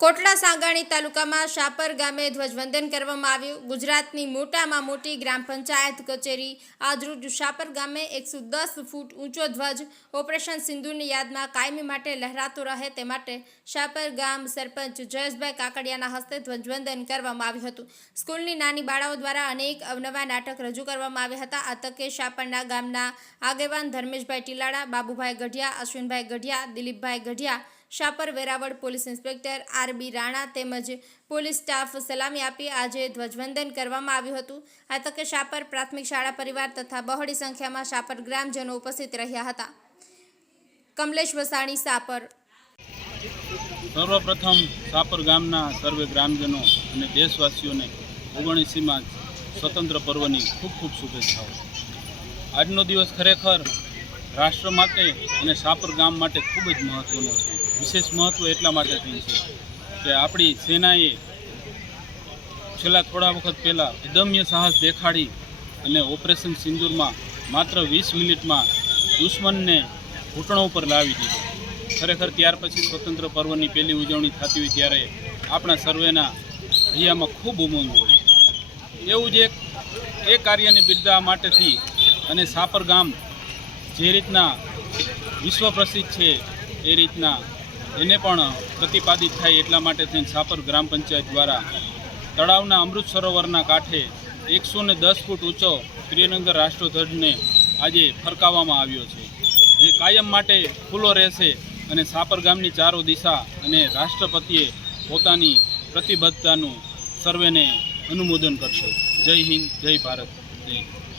કોટલા સાંગાણી તાલુકામાં શાપર ગામે ધ્વજવંદન કરવામાં આવ્યું. ગુજરાતની મોટામાં મોટી ગ્રામ પંચાયત કચેરી આજરોજ શાપર ગામે એકસો દસ ફૂટ ઊંચો ધ્વજ ઓપરેશન સિંધુની યાદમાં કાયમી માટે લહેરાતો રહે તે માટે શાપર ગામ સરપંચ જયેશભાઈ કાકડિયાના હસ્તે ધ્વજવંદન કરવામાં આવ્યું હતું. સ્કૂલની નાની બાળાઓ દ્વારા અનેક અવનવા નાટક રજૂ કરવામાં આવ્યા હતા. આ તકે શાપરના ગામના આગેવાન Dharmeshbhai Tilada Babubhai Gadhiya, Ashwinbhai Gadhiya, Dilipbhai Gadhiya Shapar Veraval police inspector R B Rana તેમજ પોલીસ સ્ટાફ સલામી આપી આજે ધ્વજવંદન કરવામાં આવ્યું હતું. આ તકે શાપર પ્રાથમિક શાળા પરિવાર તથા બહોળી સંખ્યામાં શાપર ગ્રામજનો ઉપસ્થિત રહ્યા હતા. કમલેશ વસાણી સાપર સર્વપ્રથમ સાપર ગામના સર્વે ગ્રામજનો અને દેશવાસીઓને ઓગણીસીમાં સ્વતંત્ર પર્વની ખૂબ ખૂબ શુભેચ્છાઓ. આજનો દિવસ ખરેખર રાષ્ટ્ર માટે અને સાપર ગામ માટે ખૂબ જ મહત્ત્વનો છે. વિશેષ મહત્ત્વ એટલા માટે થયું છે કે આપણી સેનાએ છેલ્લા થોડા વખત પહેલાં અદમ્ય સાહસ દેખાડી અને ઓપરેશન સિંદૂરમાં માત્ર વીસ મિનિટમાં દુશ્મનને ઘૂંટણો ઉપર લાવી દીધો. ખરેખર ત્યાર પછી સ્વતંત્ર પર્વની પહેલી ઉજવણી થતી હોય ત્યારે આપણા સર્વેના હૈયામાં ખૂબ ઉમંગ હોય. એવું જ એક, એ કાર્યને બિરદાવવા માટેથી અને સાપર ગામ જે રીતના વિશ્વ પ્રસિદ્ધ છે એ રીતના એને પણ પ્રતિપાદિત થાય એટલા માટે થઈને સાપર ગ્રામ પંચાયત દ્વારા તળાવના અમૃત સરોવરના કાંઠે એકસો ને દસ ફૂટ ઊંચો ત્રિરંગા રાષ્ટ્રધ્વજને આજે ફરકાવવામાં આવ્યો છે, જે કાયમ માટે ખુલ્લો રહેશે અને સાપર ગામની ચારો દિશા અને રાષ્ટ્રપતિએ પોતાની પ્રતિબદ્ધતાનું સર્વેને અનુમોદન કરશે. જય હિન્દ, જય ભારત, જય